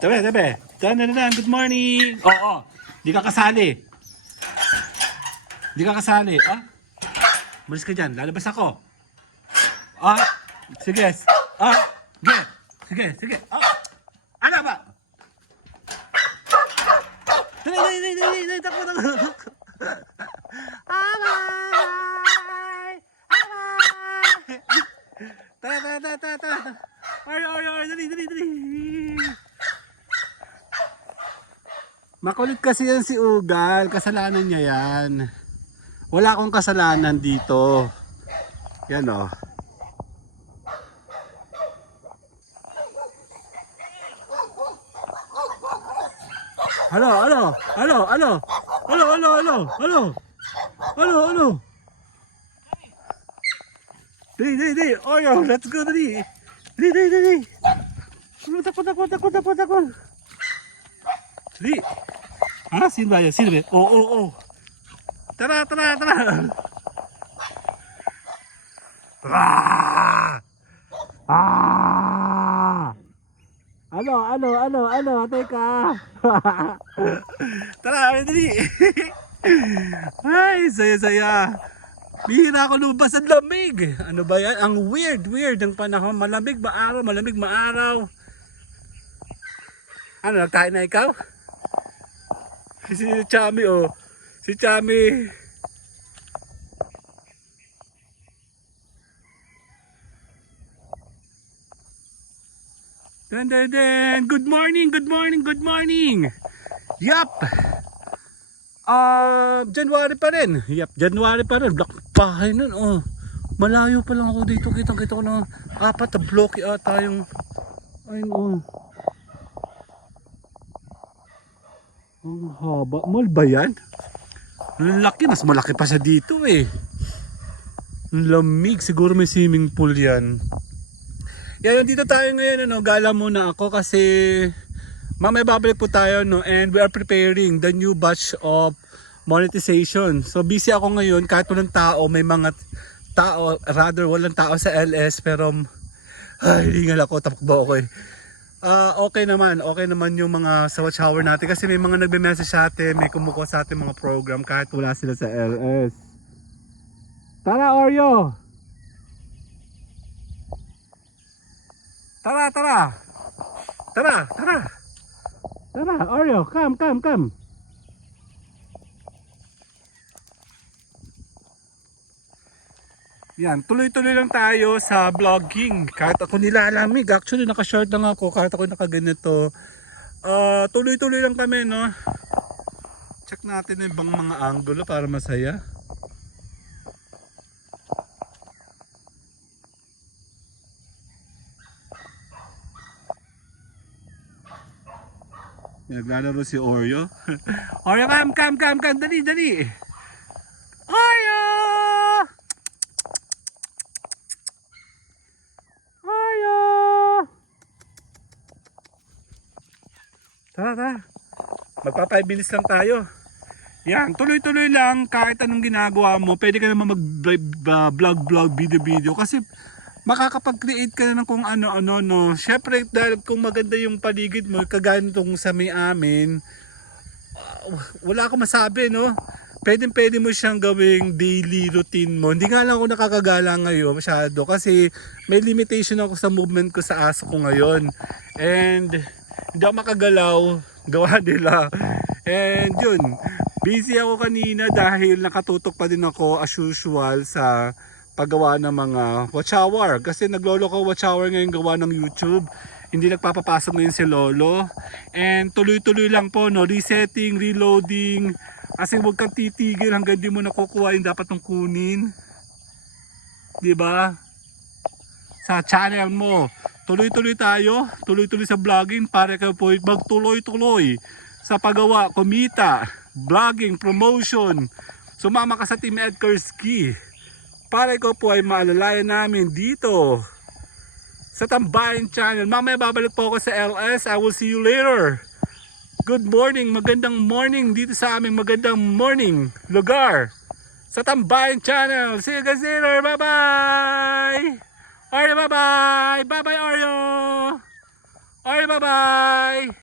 Tabi, tabi. Good morning. Oo. Di ka kasali. Di ka kasali. Ah? Malis ka dyan. Lalabas ako. Ah? Sige. Ah? Sige. Sige. Sige. Ah? Ano ba? Dali. Takbo. Abay! Abay! Tara. Ay, dali. Makulit kasi yan si Ugal. Kasalanan niya yan. Wala akong kasalanan dito. Yan o. Ano? Dali. Oyo, let's go, dali. Dali. Takot. Dali. Ah, sino ba yan? Oo. Tara. Ano? Teka. Tara, dali. Ay, saya. Bihira ako lumabas at lamig. Ano ba yan? Ang weird ng panahon. Malamig maaraw. Ano, nagtahin na ikaw? Si Chami, oh. Si Chami. Dan. Good morning. Yup. January pa rin. Black bahay nun, oh. Malayo pa lang ako dito. Kitang-kita ko na 4 na block ata yung... Ayun, oh. Ang haba. Mall ba yan? Ang laki. Mas malaki pa siya dito, eh. Ang lamig. Siguro may swimming pool yan. Yan, dito tayo ngayon, ano. Gala muna ako kasi... Mamaya babalik po tayo, no, and we are preparing the new batch of monetization. So busy ako ngayon, kahit walang tao, may mga tao, rather walang tao sa LS, pero hilingal ako, tapakbo ako eh. Okay naman yung mga sa watch hour natin kasi may mga nagbe-message sa atin, may kumukuha sa atin mga program kahit wala sila sa LS. Tara, Oreo! Tara, Oreo, come. Yan, tuloy-tuloy lang tayo sa vlogging. Kahit ako nilalamig, actually naka-short lang ako, kahit ako nakaganito. Tuloy-tuloy lang kami, no? Check natin yung ibang mga angulo para masaya. Naglalaro si Oreo. Oreo, come, dali. Oreo! Tara. Magpa 5 minutes lang tayo. Yan, tuloy-tuloy lang. Kahit anong ginagawa mo, pwede ka naman mag-vlog, video. Kasi makakapag-create ka na ng kung ano-ano, no. Syempre, dahil kung maganda yung paligid mo, kagaya nitong sa may amin, wala akong masabi, no. Pwede mo siyang gawing daily routine mo. Hindi nga lang ako nakakagala ngayon masyado kasi may limitation ako sa movement ko sa aso ko ngayon. And hindi ako makagalaw, gawa nila. And yun, busy ako kanina dahil nakatutok pa din ako as usual sa paggawa ng mga watch hour. Kasi naglolo ko watch hour ngayon gawa ng YouTube. Hindi nagpapapasok ngayon si Lolo. And tuloy-tuloy lang po, no? Resetting, reloading. Kasi huwag kang titigil hanggang di mo nakukuha yung dapat mong kunin. Diba? Sa channel mo. Tuloy-tuloy tayo, tuloy-tuloy sa vlogging para kayo po magtuloy-tuloy sa paggawa, kumita, vlogging, promotion. Sumama ka sa Team Edkarski para ikaw po ay maalalayan namin dito sa Tambayan Channel. Mamaya babalik po ako sa LS. I will see you later. Good morning, magandang morning dito sa aming magandang morning lugar sa Tambayan Channel. See you guys later. Bye-bye! Oreo, bye-bye! Bye-bye, Oreo! Oreo, bye-bye!